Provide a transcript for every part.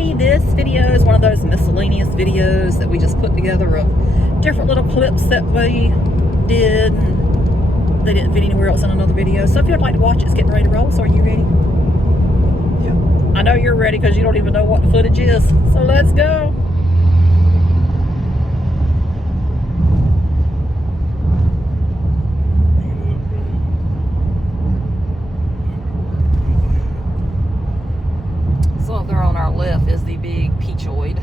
everybody. This video is one of those miscellaneous videos that we just put together of different little clips that we did, and they didn't fit anywhere else in another video. So if you'd like to watch it, it's getting ready to roll. So are you ready? Yeah. I know you're ready because you don't even know what the footage is. So let's go. So up there on our left is the big Peachoid.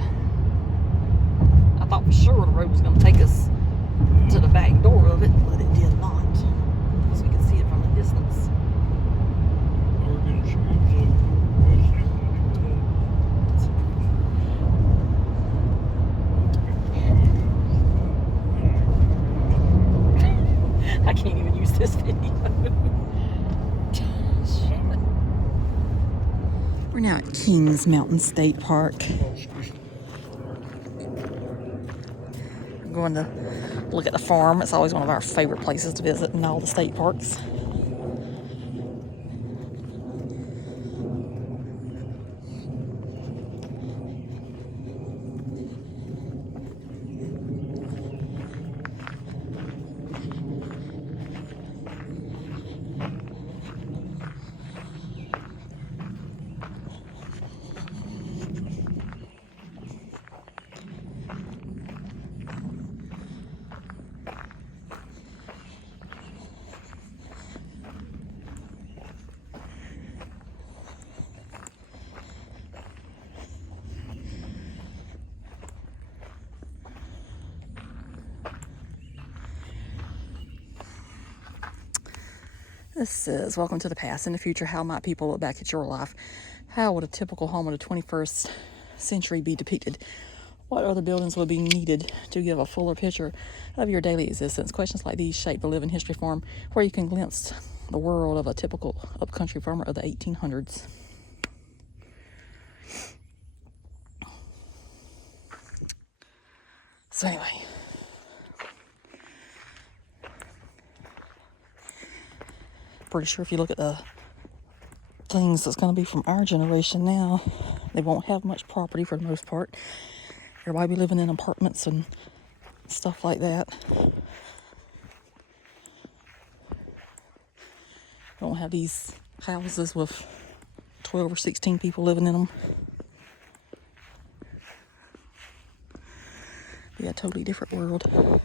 I thought for sure the road was going to take us to the back door of it, but it did not, because we could see it from a distance. I can't even use this video. We're now at Kings Mountain State Park. We're going to look at the farm. It's always one of our favorite places to visit in all the state parks. This says, welcome to the past and the future. How might people look back at your life? How would a typical home of the 21st century be depicted? What other buildings would be needed to give a fuller picture of your daily existence? Questions like these shape the living history form where you can glimpse the world of a typical upcountry farmer of the 1800s. So anyway, pretty sure if you look at the things that's going to be from our generation now, they won't have much property for the most part. Everybody be living in apartments and stuff like that. Don't have these houses with 12 or 16 people living in them. Be a totally different world.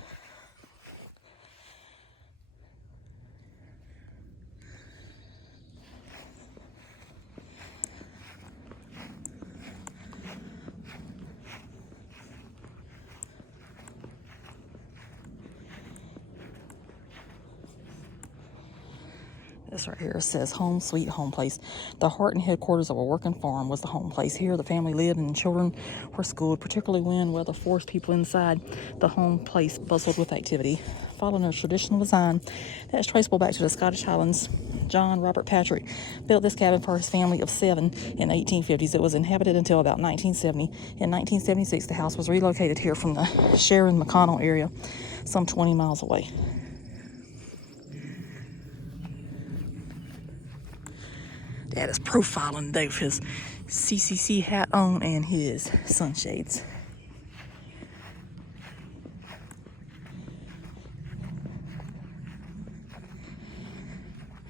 This right here says home sweet home place. The heart and headquarters of a working farm was the home place. Here the family lived and children were schooled, particularly when weather forced people inside. The home place bustled with activity. Following a traditional design that's traceable back to the Scottish Highlands, John Robert Patrick built this cabin for his family of 7 in the 1850s. It was inhabited until about 1970. In 1976, the house was relocated here from the Sharon McConnell area, some 20 miles away. Dad is profiling today with his CCC hat on and his sunshades.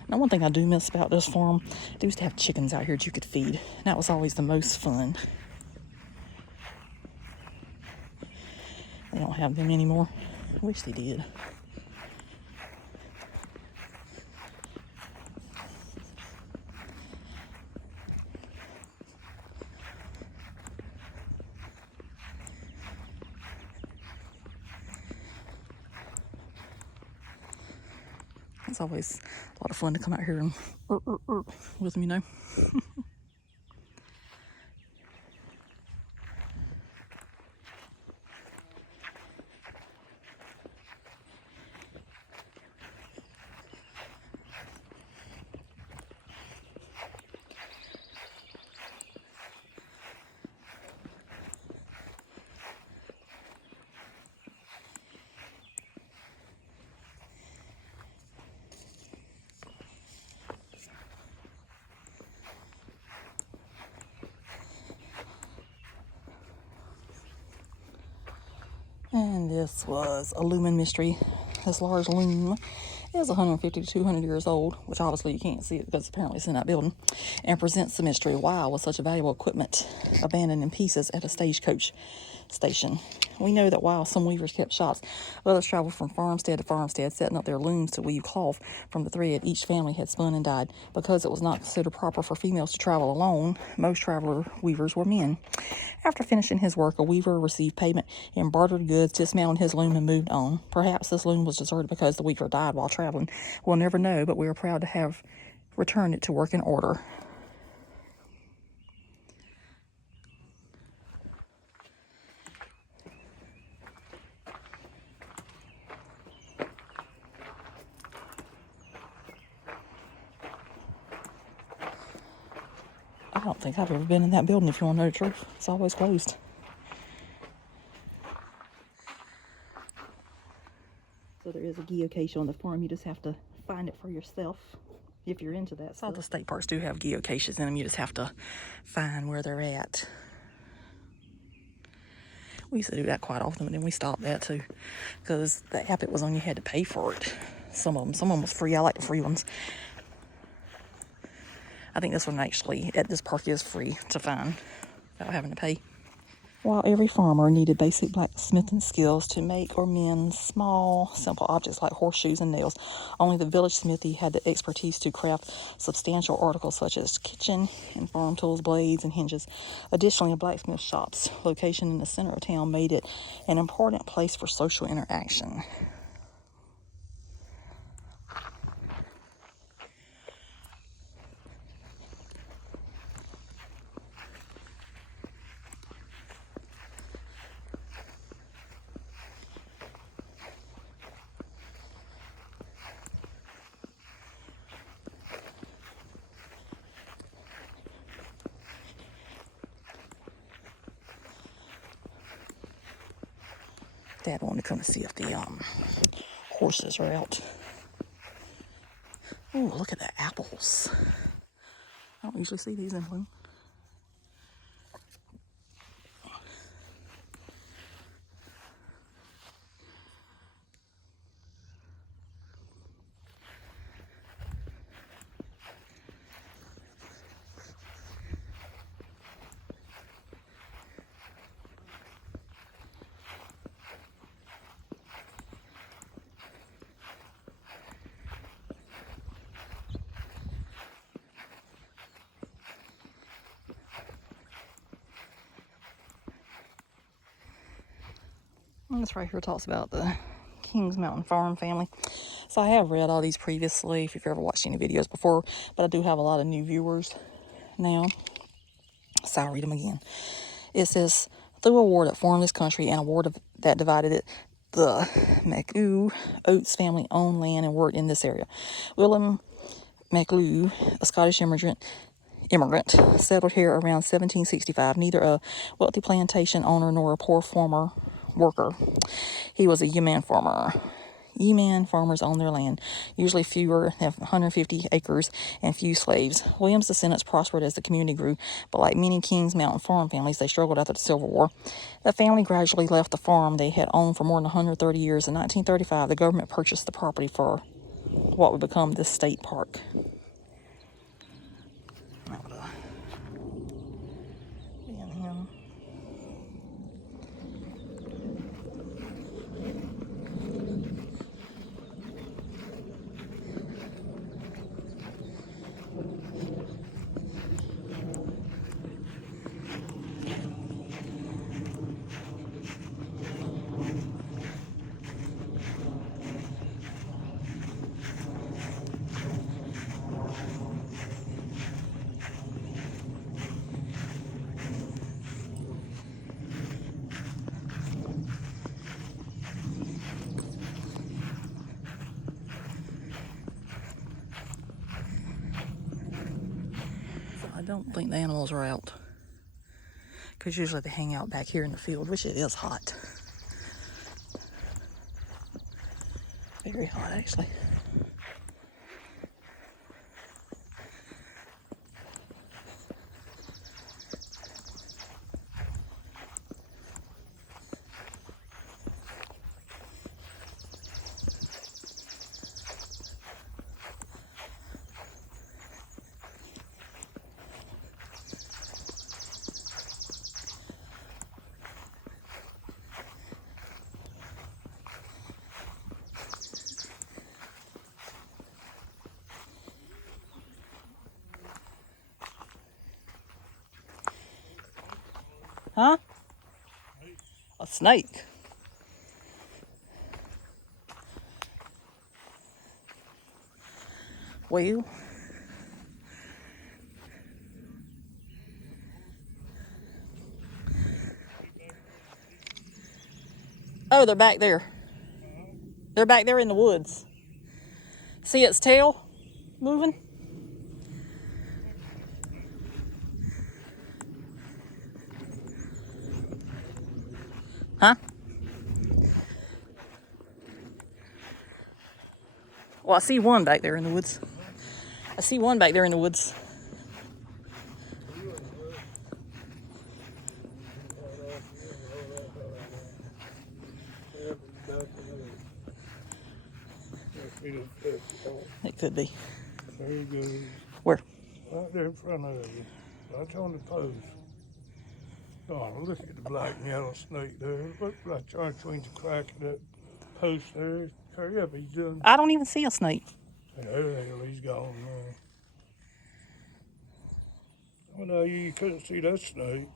Now, one thing I do miss about this farm, they used to have chickens out here that you could feed. That was always the most fun. They don't have them anymore. I wish they did. It's always a lot of fun to come out here and with them, you know. And this was a lumen mystery. This large loom is 150 to 200 years old, which obviously you can't see it because apparently it's in that building, and presents the mystery why was such a valuable equipment abandoned in pieces at a stagecoach station. We know that while some weavers kept shops, others traveled from farmstead to farmstead, setting up their looms to weave cloth from the thread each family had spun and dyed. Because it was not considered proper for females to travel alone, most traveler weavers were men. After finishing his work, a weaver received payment in bartered goods, dismounted his loom, and moved on. Perhaps this loom was deserted because the weaver died while traveling. We'll never know, but we are proud to have returned it to work in order. I don't think I've ever been in that building, if you want to know the truth. It's always closed. So there is a geocache on the farm. You just have to find it for yourself if you're into that stuff. All the state parks do have geocaches in them. You just have to find where they're at. We used to do that quite often, but then we stopped that too because the app it was on, you had to pay for it. Some of them was free. I like the free ones. I think this one actually at this park is free to find without having to pay. While every farmer needed basic blacksmithing skills to make or mend small, simple objects like horseshoes and nails, only the village smithy had the expertise to craft substantial articles such as kitchen and farm tools, blades, and hinges. Additionally, a blacksmith shop's location in the center of town made it an important place for social interaction. Dad wanted to come and see if the horses are out. Oh, look at the apples. I don't usually see these in bloom. And this right here talks about the Kings Mountain Farm family. So I have read all these previously, if you've ever watched any videos before, but I do have a lot of new viewers now, so I'll read them again. It says, through a war that formed this country and a war that divided it, the McLew Oates family owned land and worked in this area. William McLew, a Scottish immigrant, settled here around 1765, neither a wealthy plantation owner nor a poor farmer worker. He was a yeoman farmer. Yeoman farmers own their land, usually fewer than 150 acres, and few slaves. William's descendants prospered as the community grew, but like many Kings Mountain farm families, they struggled after the Civil War. The family gradually left the farm they had owned for more than 130 years. In 1935, the government purchased the property for what would become the state park. That would be in him. I don't think the animals are out, because usually they hang out back here in the field, which it is hot. Very hot, actually. Huh? A snake. Well. Oh, they're back there. They're back there in the woods. See its tail moving? Huh? Well, I see one back there in the woods. I see one back there in the woods. It could be. There he goes. Where? Right there in front of you. Right on the post. Oh, look at the black and yellow snake there. Look right there between the crack of that post there. Hurry up, he's done. I don't even see a snake. Hell, he's gone now. Oh no, you couldn't see that snake.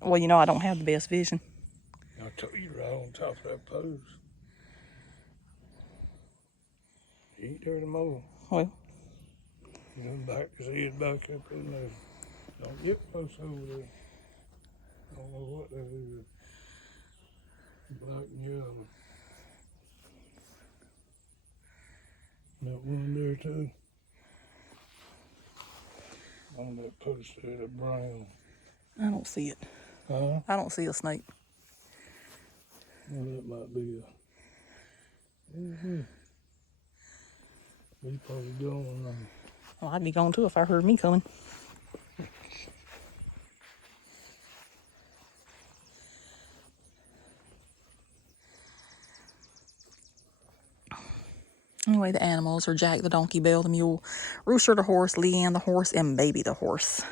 Well, you know, I don't have the best vision. I told you right on top of that post. He ain't there no more. Well, He's done back his head back up in there. Don't get close over there. I don't know what that is. Black and yellow. That one there too. On that post there, the brown. I don't see it. Huh? I don't see a snake. Well, that might be a. He's probably gone now. Well, I'd be gone too if I heard me coming. Anyway, the animals are Jack the donkey, Belle the mule, Rooster the horse, Leanne the horse, and Baby the horse.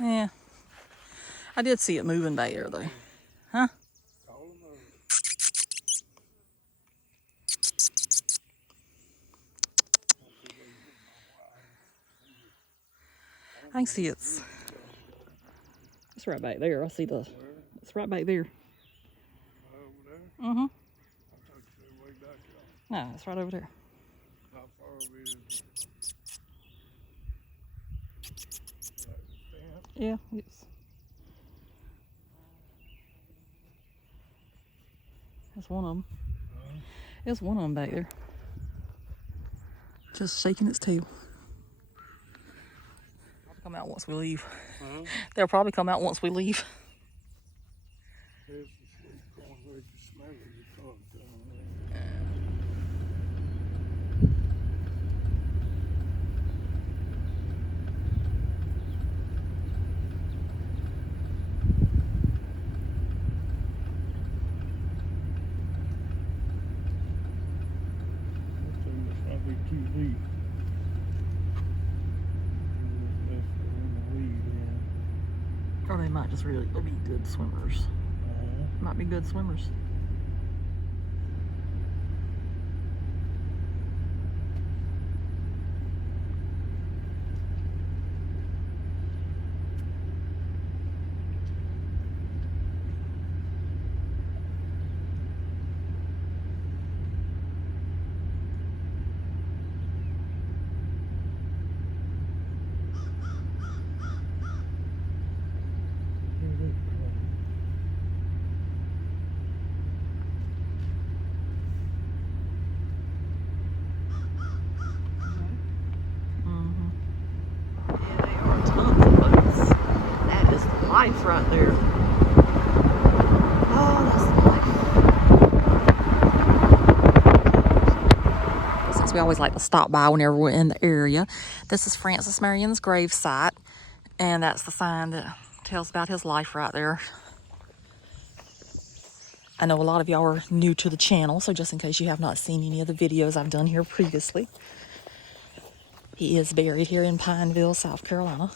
Yeah. I did see it moving back there, though. Huh? I can see it's right back there. I see it's right back there. Over there? Mm-hmm. I thought you said way back there. No, it's right over there. How far over is it? Like the fence? Yeah, it's. That's one of them. There's one of them back there. Just shaking its tail. They'll come out once we leave. Huh? They'll probably come out once we leave. There's the sweet corn where you can smell it. You can't down there. That thing must not be too deep. Or they might just really be good swimmers. Might be good swimmers. Life right there. Oh, that's the life. Since we always like to stop by whenever we're in the area, this is Francis Marion's grave site, and that's the sign that tells about his life right there. I know a lot of y'all are new to the channel, so just in case you have not seen any of the videos I've done here previously, he is buried here in Pineville, South Carolina.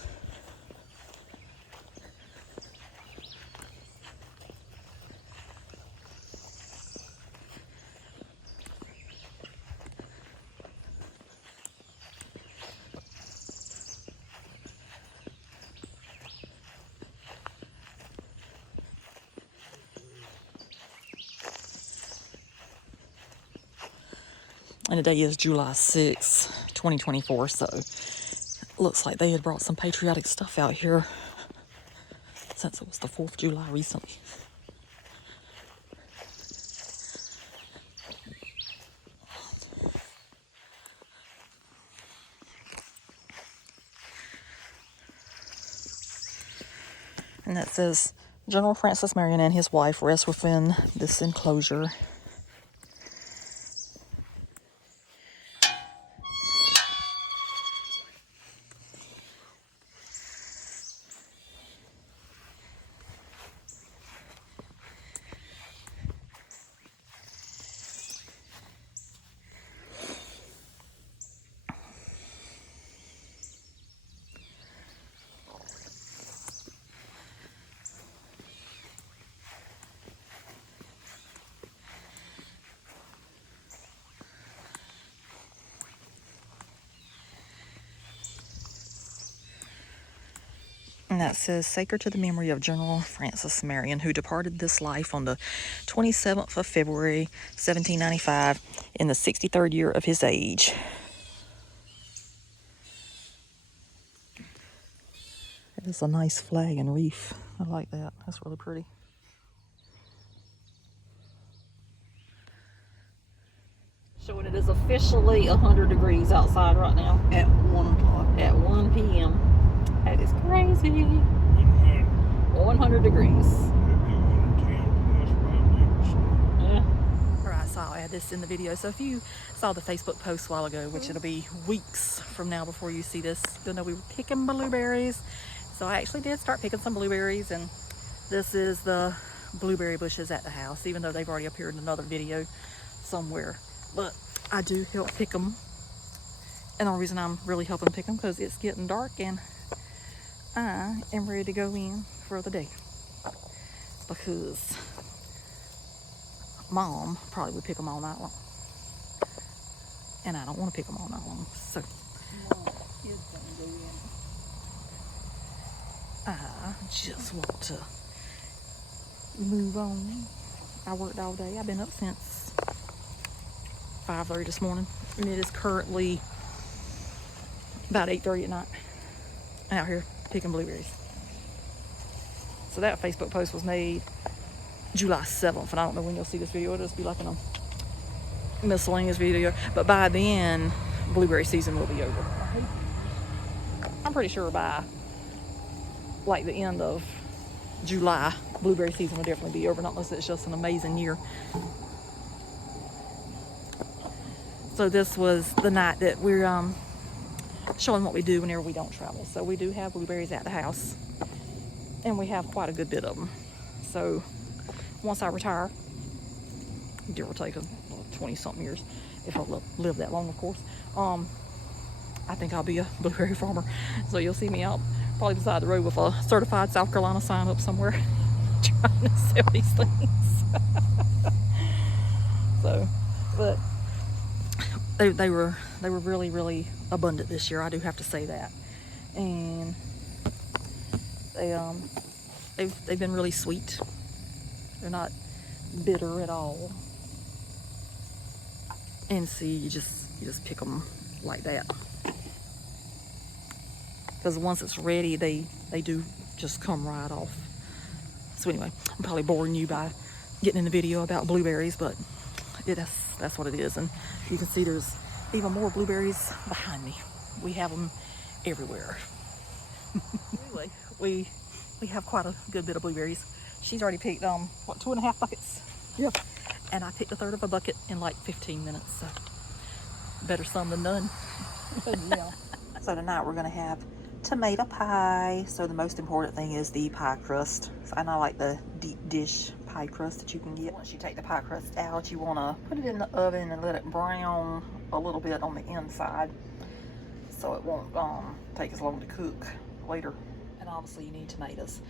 And today is July 6, 2024, so looks like they had brought some patriotic stuff out here since it was the 4th of July recently. And that says, General Francis Marion and his wife rest within this enclosure. And that says, sacred to the memory of General Francis Marion, who departed this life on the 27th of February, 1795, in the 63rd year of his age. It is a nice flag and reef. I like that. That's really pretty. Showing it is officially 100 degrees outside right now. At 1 o'clock. At 1 p.m. That is crazy. 100 degrees. Yeah. Alright, so I'll add this in the video. So if you saw the Facebook post a while ago, which it'll be weeks from now before you see this, you'll know we were picking blueberries. So I actually did start picking some blueberries, and this is the blueberry bushes at the house, even though they've already appeared in another video somewhere. But I do help pick them. And the only reason I'm really helping pick them because it's getting dark and I am ready to go in for the day, because Mom probably would pick them all night long, and I don't want to pick them all night long. So I just want to move on. I worked all day. I've been up since 5:30 this morning, and it is currently about 8:30 at night. Out here picking blueberries. So that Facebook post was made July 7th, and I don't know when you'll see this video. It'll just be like in a miscellaneous video. But by then, blueberry season will be over. I'm pretty sure by like the end of July, blueberry season will definitely be over, not unless it's just an amazing year. So this was the night that we're showing what we do whenever we don't travel. So we do have blueberries at the house, and we have quite a good bit of them. So once I retire, give or take 20-something years, if I live that long, of course, I think I'll be a blueberry farmer. So you'll see me out probably beside the road with a certified South Carolina sign up somewhere trying to sell these things. So, but they were really, really abundant this year. I do have to say that, and they've been really sweet. They're not bitter at all. And see, you just pick them like that, because once it's ready, they do just come right off. So anyway, I'm probably boring you by getting in the video about blueberries, but that's what it is. And you can see there's even more blueberries behind me. We have them everywhere. Anyway, we have quite a good bit of blueberries. She's already picked 2.5 buckets. Yep. And I picked a third of a bucket in like 15 minutes. So better some than none. Yeah. So tonight we're gonna have tomato pie. So the most important thing is the pie crust. And I like the deep dish pie crust that you can get. Once you take the pie crust out, you want to put it in the oven and let it brown a little bit on the inside so it won't take as long to cook later. And obviously you need tomatoes.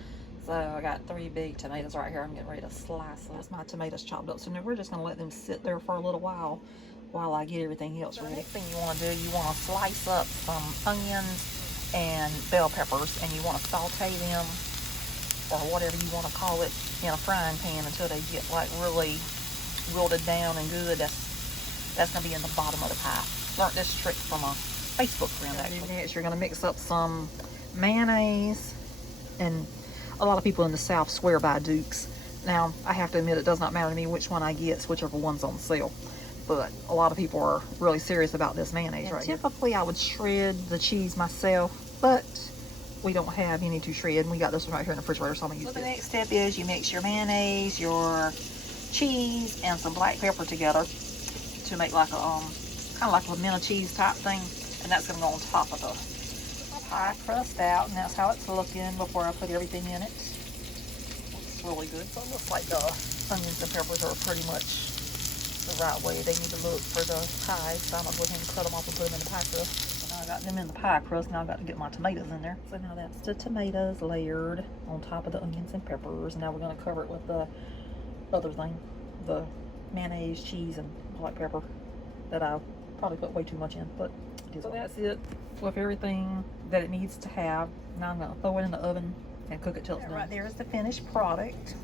So I got 3 big tomatoes right here. I'm getting ready to slice them. That's my tomatoes chopped up. So now we're just going to let them sit there for a little while I get everything else ready. The next thing you want to do, you want to slice up some onions and bell peppers, and you want to saute them, or whatever you want to call it, in a frying pan until they get like really wilted down and good. That's going to be in the bottom of the pie. Learned this trick from a Facebook friend actually. Next, you're going to mix up some mayonnaise, and a lot of people in the South swear by Duke's. Now, I have to admit, it does not matter to me which one I get, it's whichever one's on sale. But a lot of people are really serious about this mayonnaise right here. Typically, I would shred the cheese myself, but we don't have any to shred. We got this one right here in the refrigerator, so I'm gonna use this. The next step is you mix your mayonnaise, your cheese, and some black pepper together to make like a kind of like a pimento cheese type thing, and that's gonna go on top of the pie crust out, and that's how it's looking before I put everything in it. Looks really good. So it looks like the onions and peppers are pretty much the right way they need to look for the pie. So I'm gonna go ahead and cut them off and put them in the pie crust. So now I got them in the pie crust. Now I've got to get my tomatoes in there. So now that's the tomatoes layered on top of the onions and peppers. Now we're gonna cover it with the other thing, the mayonnaise, cheese, and black pepper that I probably put way too much in, but so that's it with everything that it needs to have. Now I'm gonna throw it in the oven and cook it till it's done. Right there is the finished product.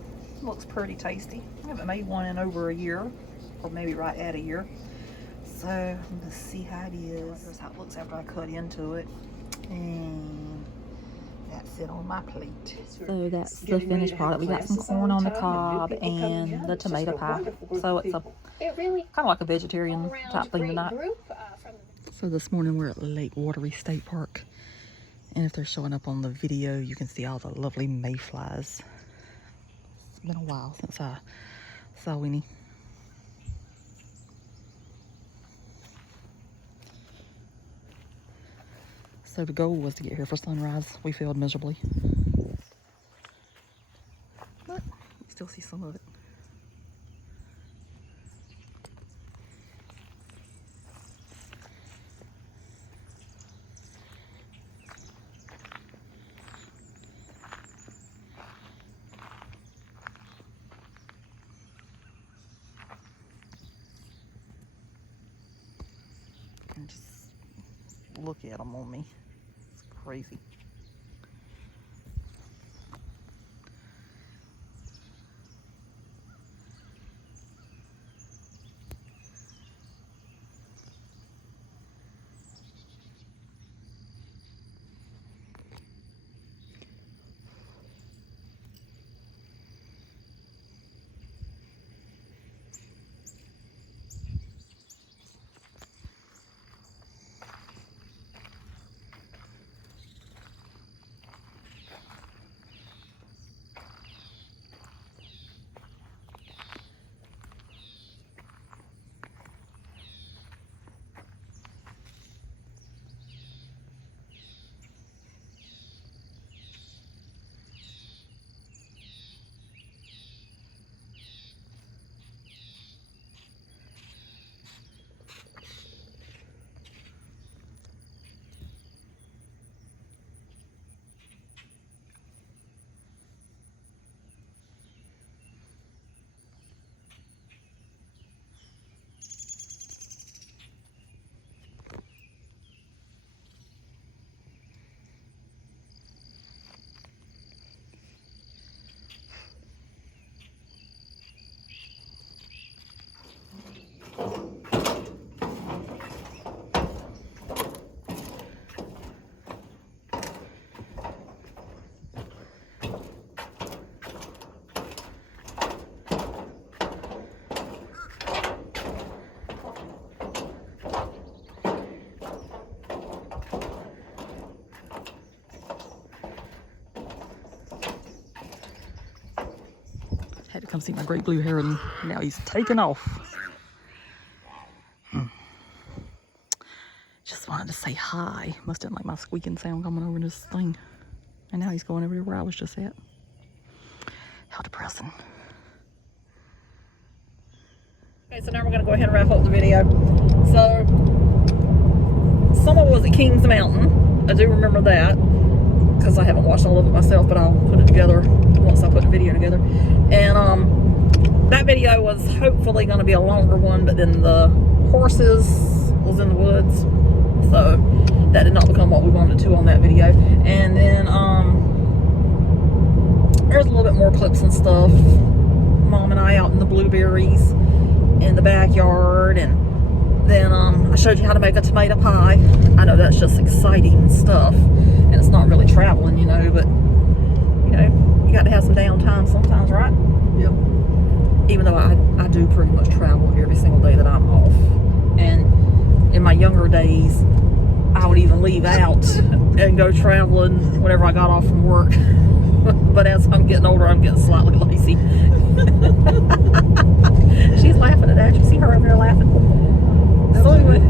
Looks pretty tasty. I haven't made one in over a year, or maybe right at a year. So I'm gonna see how it is. Here's how it looks after I cut into it. And that's it on my plate. So that's the finished product. We got some corn on the cob and the tomato pie. So it's a kind of like a vegetarian type thing tonight. So this morning we're at Lake Watery State Park. And if they're showing up on the video, you can see all the lovely mayflies. It's been a while since I saw any. So the goal was to get here for sunrise. We failed miserably. But you still see some of it. And just look at them on me. It's crazy. Had to come see my great blue heron. Now he's taking off. Just wanted to say hi. Must have like my squeaking sound coming over this thing. And now he's going over to where I was just at. How depressing. Okay, so now we're going to go ahead and wrap up the video. So, someone was at Kings Mountain. I do remember that, because I haven't watched all of it myself, but I'll put it together once I put the video together. And that video was hopefully going to be a longer one, but then the horses was in the woods, so that did not become what we wanted to on that video. And then there's a little bit more clips and stuff. Mom and I out in the blueberries in the backyard, and then I showed you how to make a tomato pie. I know that's just exciting stuff, and it's not really traveling, you know, but you know, you got to have some downtime sometimes, right? Yep. Even though I do pretty much travel every single day that I'm off. And in my younger days, I would even leave out and go traveling whenever I got off from work. But as I'm getting older, I'm getting slightly lazy. She's laughing at that. You see her over there laughing? So anyway,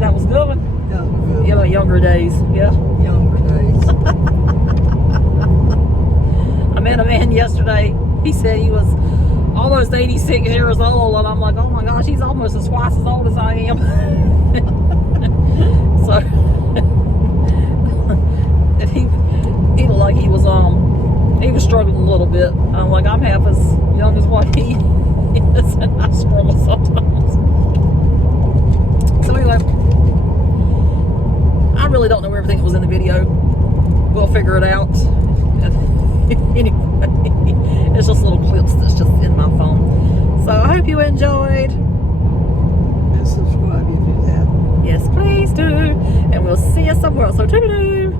that was good one. That was good. Yeah, my younger days. Yeah. Younger days. I met a man yesterday. He said he was almost 86 years old, and I'm like, oh my gosh, he's almost twice as old as I am. So, and he looked like he was struggling a little bit. I'm like, I'm half as young as what he is, and I struggle sometimes. So anyway, I really don't know everything that was in the video. We'll figure it out. Anyway, it's just little clips that's just in my phone. So I hope you enjoyed. And subscribe if you have. Yes, please do. And we'll see you somewhere else. So toodaloo.